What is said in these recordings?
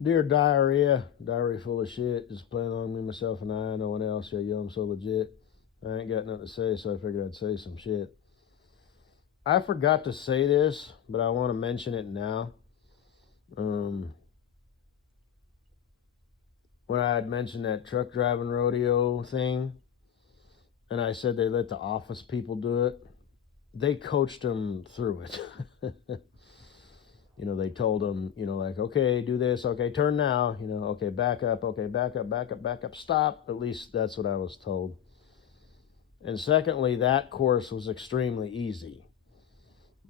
Dear diary full of shit, just playing on me, myself, and I, no one else. Yeah, yo, I'm so legit. I ain't got nothing to say, so I figured I'd say some shit. I forgot to say this, but I want to mention it now. Um, when I had mentioned that truck driving rodeo thing, and I said they let the office people do it, they coached them through it. They told them, like, okay, do this, okay, turn now, okay, back up, okay, back up, back up, back up, stop. At least that's what I was told. And secondly, that course was extremely easy.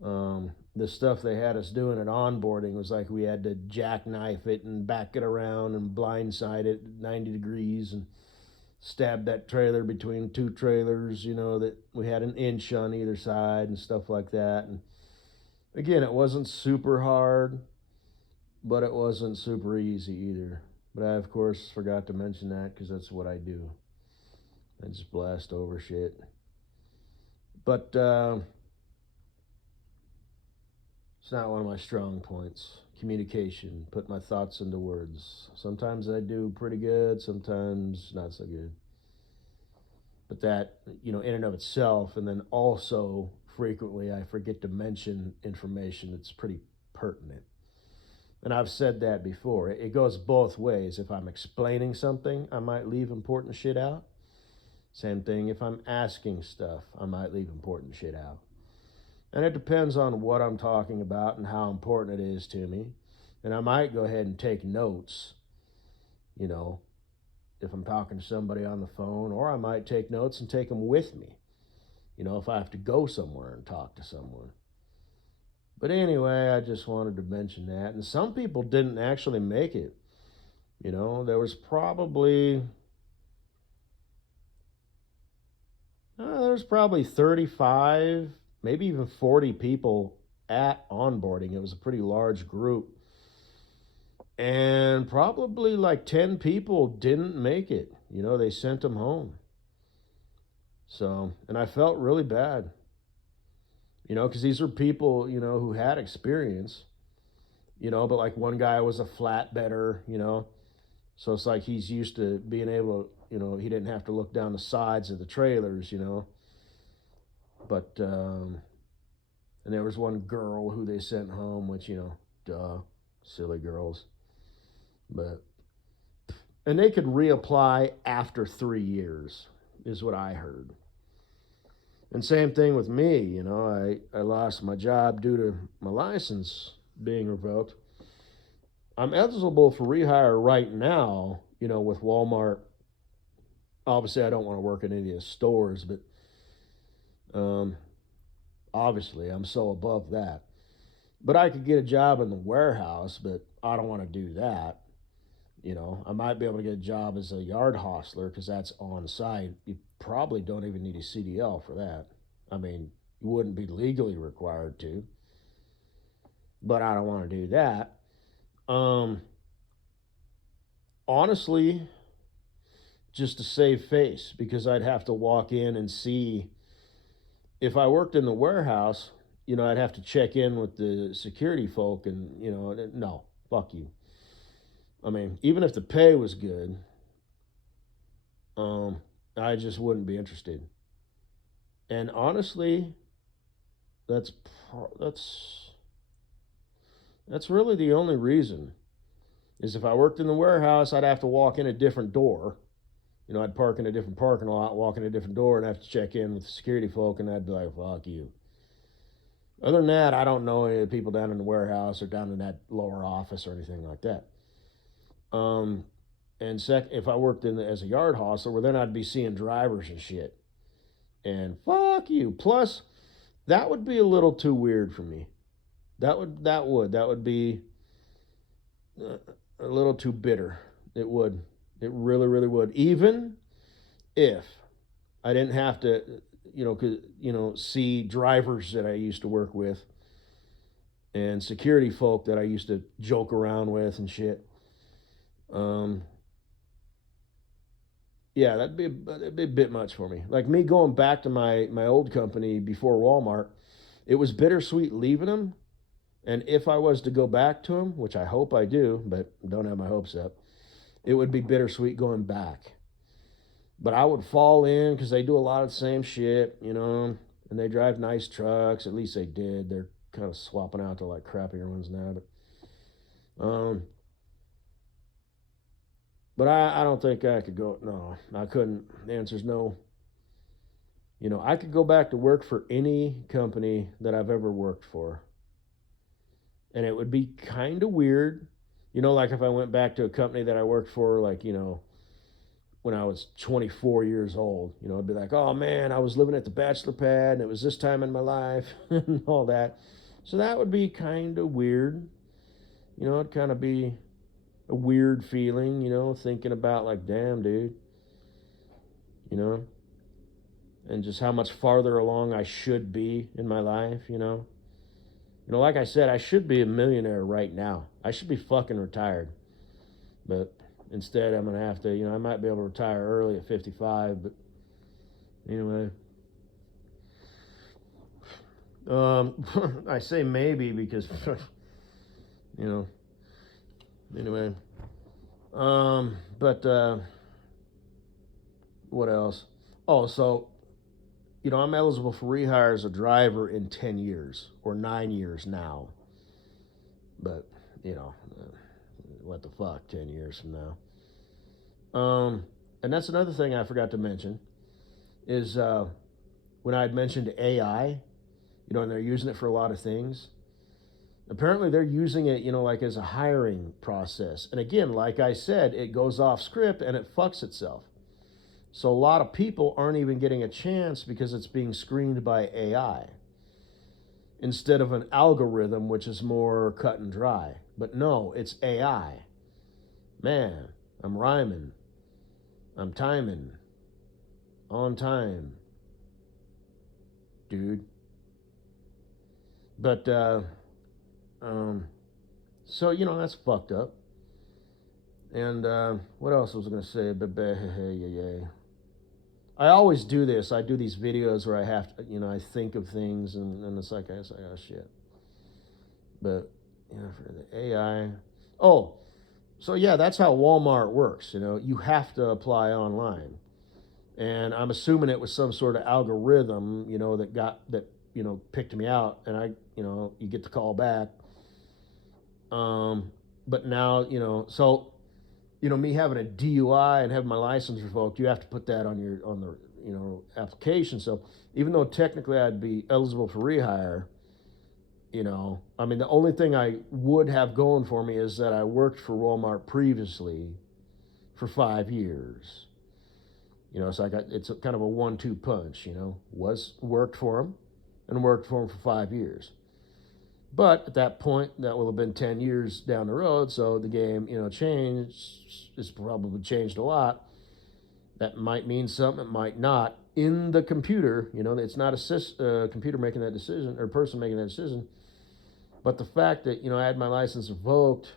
The stuff they had us doing at onboarding was like we had to jackknife it and back it around and blindside it 90 degrees and stab that trailer between two trailers, that we had an inch on either side and stuff like that. And again, it wasn't super hard, but it wasn't super easy either. But I, of course, forgot to mention that because that's what I do. I just blast over shit. But it's not one of my strong points. Communication, put my thoughts into words. Sometimes I do pretty good, sometimes not so good. But that, in and of itself, and then also frequently I forget to mention information that's pretty pertinent. And I've said that before. It goes both ways. If I'm explaining something, I might leave important shit out. Same thing if I'm asking stuff, I might leave important shit out. And it depends on what I'm talking about and how important it is to me. And I might go ahead and take notes, you know, if I'm talking to somebody on the phone, or I might take notes and take them with me, if I have to go somewhere and talk to someone. But anyway, I just wanted to mention that. And some people didn't actually make it. There was probably 35, maybe even 40 people at onboarding. It was a pretty large group. And probably like 10 people didn't make it. They sent them home. So, and I felt really bad, because these are people, who had experience, but like one guy was a flatbedder, so it's like he's used to being able to, he didn't have to look down the sides of the trailers, but, and there was one girl who they sent home, which, duh, silly girls. But, and they could reapply after 3 years, is what I heard. And same thing with me, I lost my job due to my license being revoked. I'm eligible for rehire right now, with Walmart. Obviously, I don't want to work in any of the stores, but um, obviously, I'm so above that. But I could get a job in the warehouse, but I don't want to do that. I might be able to get a job as a yard hostler because that's on site. You probably don't even need a CDL for that. I mean, you wouldn't be legally required to, but I don't want to do that. Um, Honestly, just to save face because I'd have to walk in and see. If I worked in the warehouse, I'd have to check in with the security folk, and no, fuck you. I mean, even if the pay was good, um, I just wouldn't be interested. And honestly, that's that's that's really the only reason. Is if I worked in the warehouse, I'd have to walk in a different door. I'd park in a different parking lot, walk in a different door, and have to check in with the security folk, and I'd be like, "Fuck you." Other than that, I don't know any of the people down in the warehouse or down in that lower office or anything like that. Um, and if I worked as a yard hostler, well, then I'd be seeing drivers and shit. And fuck you. Plus, that would be a little too weird for me. That would be a little too bitter. It would. It really, really would. Even if I didn't have to, see drivers that I used to work with and security folk that I used to joke around with and shit. Um, yeah, that'd be a bit much for me. Like me going back to my old company before Walmart, it was bittersweet leaving them, And if I was to go back to them, which I hope I do, but don't have my hopes up, it would be bittersweet going back. But I would fall in because they do a lot of the same shit, and they drive nice trucks. At least they did. They're kind of swapping out to like crappier ones now. But I don't think I could go. No, I couldn't. The answer's no. I could go back to work for any company that I've ever worked for. And it would be kind of weird. Like if I went back to a company that I worked for, like, when I was 24 years old, I'd be like, oh man, I was living at the bachelor pad and it was this time in my life and all that. So that would be kind of weird. It'd kind of be a weird feeling, thinking about like, damn, dude, and just how much farther along I should be in my life. Like I said, I should be a millionaire right now. I should be fucking retired. But instead, I'm going to have to, I might be able to retire early at 55. But anyway. I say maybe because, anyway. But what else? Oh, so I'm eligible for rehire as a driver in 10 years or 9 years now. But, what the fuck, 10 years from now. And that's another thing I forgot to mention is when I had mentioned AI, and they're using it for a lot of things. Apparently they're using it, like as a hiring process. And again, like I said, it goes off script and it fucks itself. So a lot of people aren't even getting a chance because it's being screened by AI instead of an algorithm, which is more cut and dry. But no, it's AI. Man, I'm rhyming. I'm timing. On time. Dude. But, so, that's fucked up. And what else was I going to say? I always do this. I do these videos where I have to, I think of things and it's like, I say, oh, shit. But, for the AI. Oh, so yeah, that's how Walmart works. You have to apply online. And I'm assuming it was some sort of algorithm, that picked me out and I, you get the call back. But now, so me having a DUI and having my license revoked, you have to put that on the application. So even though technically I'd be eligible for rehire, the only thing I would have going for me is that I worked for Walmart previously for 5 years. So it's kind of a 1-2 punch. Worked for them and worked for them for 5 years. But at that point, that will have been 10 years down the road. So the game, changed. It's probably changed a lot. That might mean something. It might not. In the computer, it's not a computer making that decision or person making that decision. But the fact that, I had my license revoked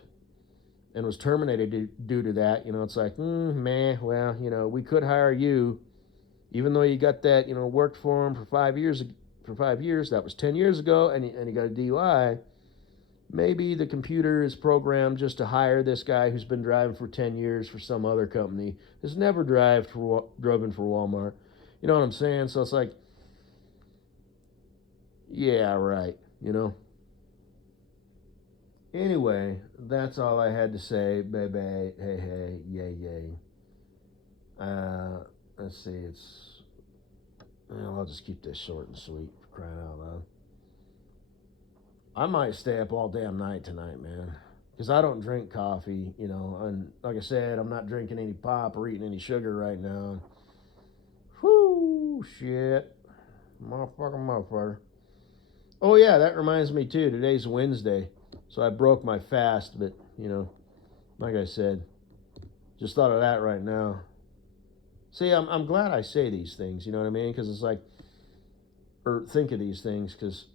and was terminated due to that, it's like, well, we could hire you, even though you got that, worked for them for 5 years. For 5 years, that was 10 years ago, and you got a DUI. Maybe the computer is programmed just to hire this guy who's been driving for 10 years for some other company, has never driven for Walmart. You know what I'm saying? So it's like, yeah, right, Anyway, that's all I had to say, baby. Hey, yay. Let's see, I'll just keep this short and sweet, for crying out loud. I might stay up all damn night tonight, man. Because I don't drink coffee, and like I said, I'm not drinking any pop or eating any sugar right now. Whoo, shit. Motherfucker. Oh, yeah, that reminds me, too. Today's Wednesday. So I broke my fast, but, like I said, just thought of that right now. See, I'm glad I say these things, you know what I mean? Because it's like, or think of these things, because,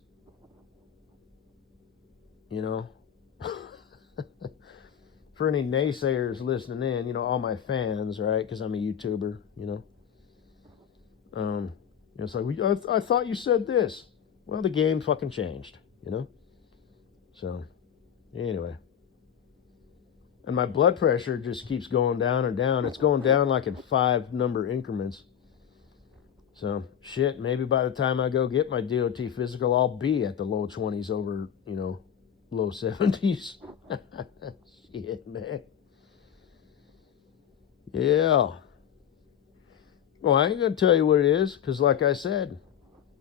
for any naysayers listening in, all my fans, right? Because I'm a YouTuber, it's like, I thought you said this. Well, the game fucking changed, So, anyway. And my blood pressure just keeps going down and down. It's going down like in 5 number increments. So, shit, maybe by the time I go get my DOT physical, I'll be at the low 20s over, low 70s. Shit, man. Yeah. Well, I ain't going to tell you what it is, because like I said,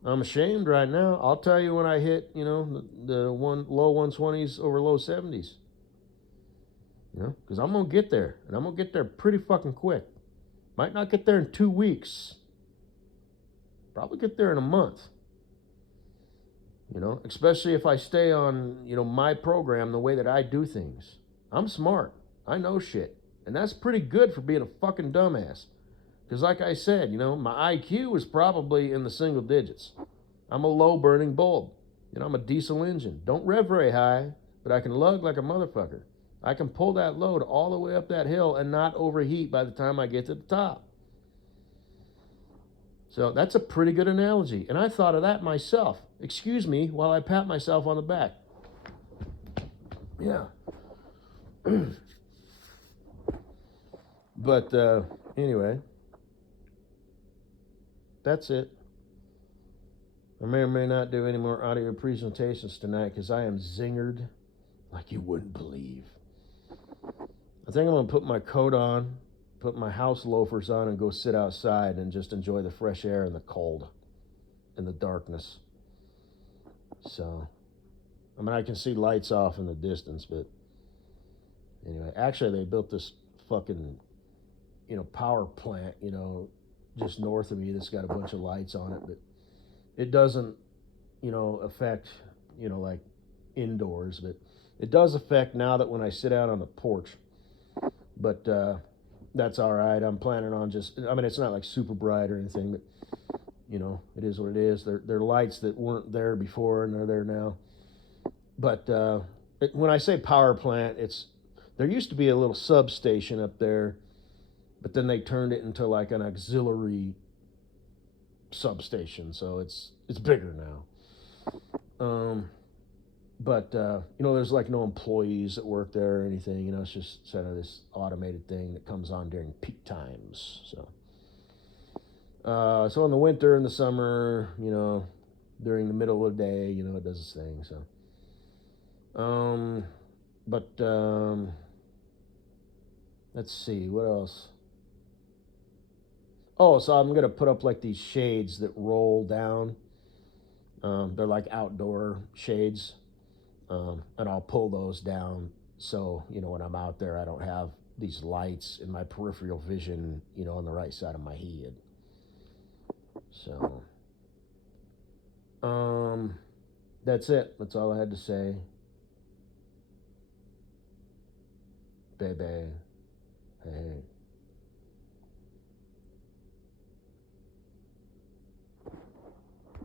I'm ashamed right now. I'll tell you when I hit, the low 120s over low 70s. Because I'm going to get there, and I'm going to get there pretty fucking quick. Might not get there in 2 weeks. Probably get there in a month. Especially if I stay on, my program the way that I do things. I'm smart. I know shit. And that's pretty good for being a fucking dumbass. Because like I said, my IQ is probably in the single digits. I'm a low burning bulb. I'm a diesel engine. Don't rev very high, but I can lug like a motherfucker. I can pull that load all the way up that hill and not overheat by the time I get to the top. So that's a pretty good analogy. And I thought of that myself. Excuse me while I pat myself on the back. Yeah. But anyway, that's it. I may or may not do any more audio presentations tonight because I am zingered like you wouldn't believe. I think I'm going to put my coat on, put my house loafers on, and go sit outside and just enjoy the fresh air and the cold and the darkness. So, I can see lights off in the distance, but anyway, actually they built this fucking, power plant, just north of me that's got a bunch of lights on it, but it doesn't, affect, like indoors, but it does affect now that when I sit out on the porch. But that's all right. I'm planning on it's not like super bright or anything, but, it is what it is. They're lights that weren't there before and they're there now. But when I say power plant, there used to be a little substation up there, but then they turned it into like an auxiliary substation, so it's bigger now. But there's like no employees that work there or anything. It's just sort of this automated thing that comes on during peak times. So in the winter and the summer, during the middle of the day, it does its thing. So, let's see what else. Oh, so I'm gonna put up like these shades that roll down. They're like outdoor shades. And I'll pull those down so, when I'm out there, I don't have these lights in my peripheral vision, on the right side of my head. So, that's it. That's all I had to say. Baby.